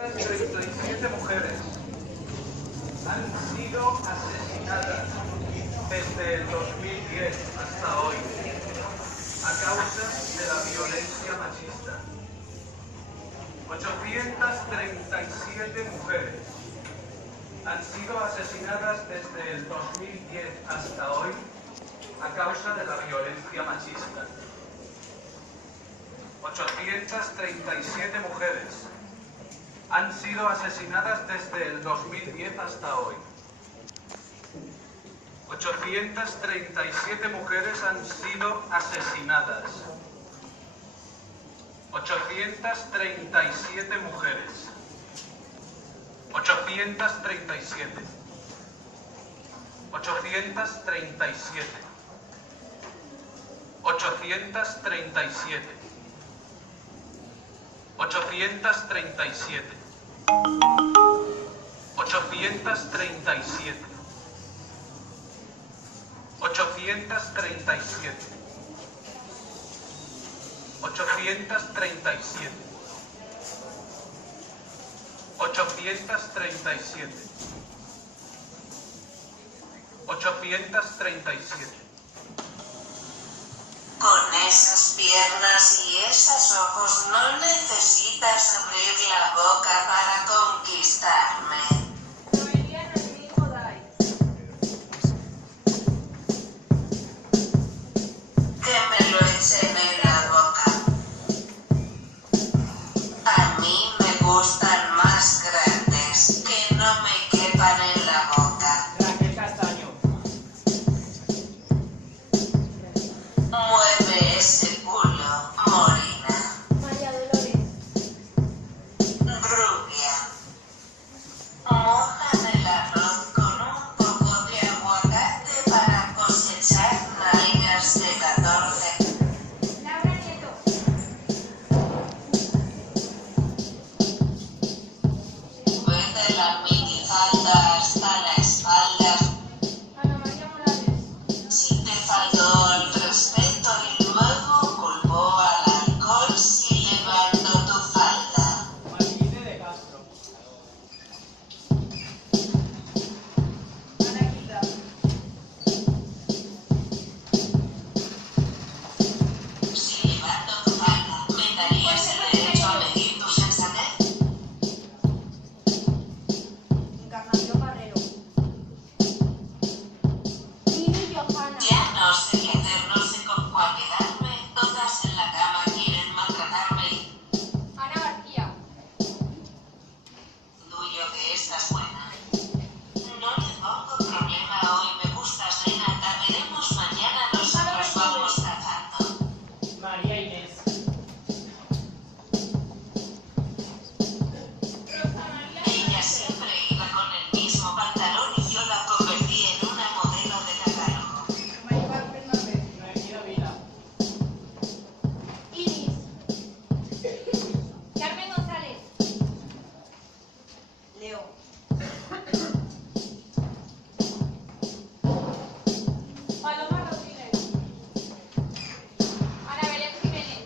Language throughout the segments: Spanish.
37 mujeres han sido asesinadas desde el 2010 hasta hoy a causa de la violencia machista. 837 mujeres han sido asesinadas desde el 2010 hasta hoy a causa de la violencia machista. 837 mujeres han sido asesinadas desde el 2010 hasta hoy. 837 mujeres han sido asesinadas. 837 mujeres. 837. 837. 837. 837. 837. 837. 837. 837. 837. Con esas piernas y esos ojos no necesitas abrir la boca para conquistarme. Que me lo echen en la boca. A mí me gustan más grandes, que no me quepan en la boca. Raquel Castaño. Mueve ese culo, morena. María Dolores. Rubia. Mojan el arroz con un poco de aguacate para cosechar nalgas de 14. Laura Nieto. Desde la minifalda hasta la espalda. Ana María Morales. Si te faltó el respeto y luego culpó al alcohol si levanto tu falda. Marquise de Castro. Ana Quita. Si levanto tu falda, ¿me darías el derecho a medir tu sensatez? Encarnación Barrero. Mimi Johanna. Ya no sé qué hacer, no sé con cuál quedarme. Todas en la cama quieren maltratarme. Ana García. Intuyo que estás buena. No le pongo problema hoy, me gustas, nena. Te veremos mañana, nosotros vamos cazando. María Inés. Ella siempre iba con el mismo pantalón y yo la convertí en una modelo de catálogo. Maribel Fernández. Noemí Vida. Iris. Carmen González. Leo. Paloma Rodríguez. Ana Belén Jiménez.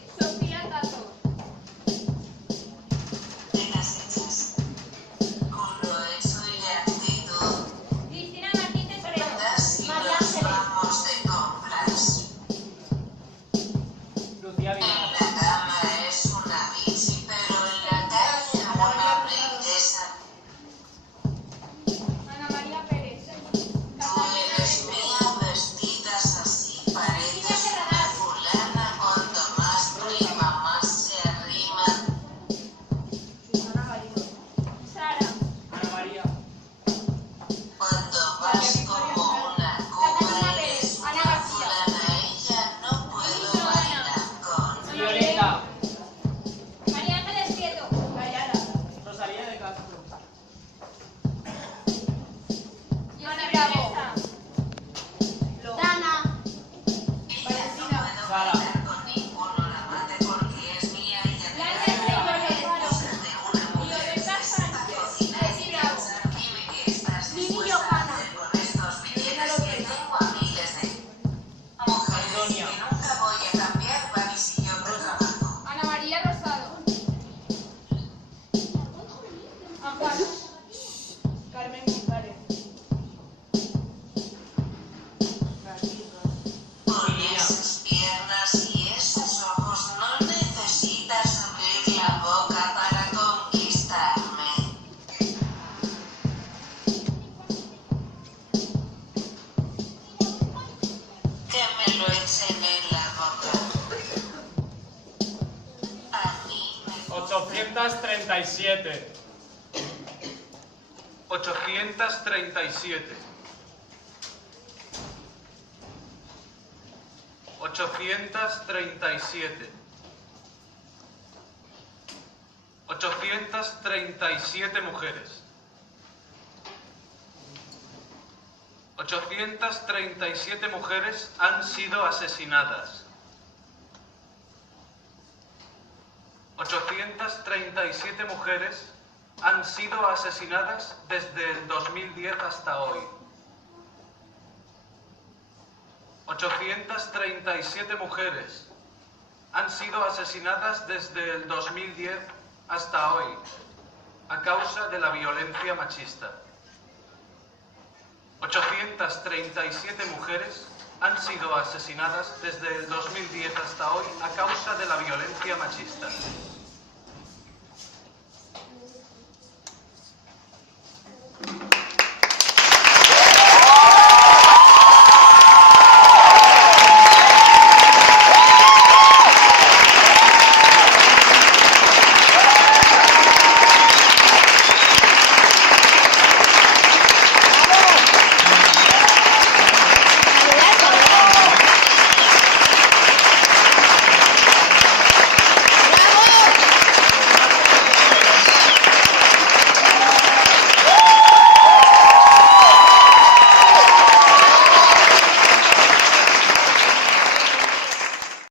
837. 837. 837. 837 mujeres. 837 mujeres han sido asesinadas. 837 mujeres han sido asesinadas desde el 2010 hasta hoy. 837 mujeres han sido asesinadas desde el 2010 hasta hoy a causa de la violencia machista. 837 mujeres han sido asesinadas desde el 2010 hasta hoy a causa de la violencia machista.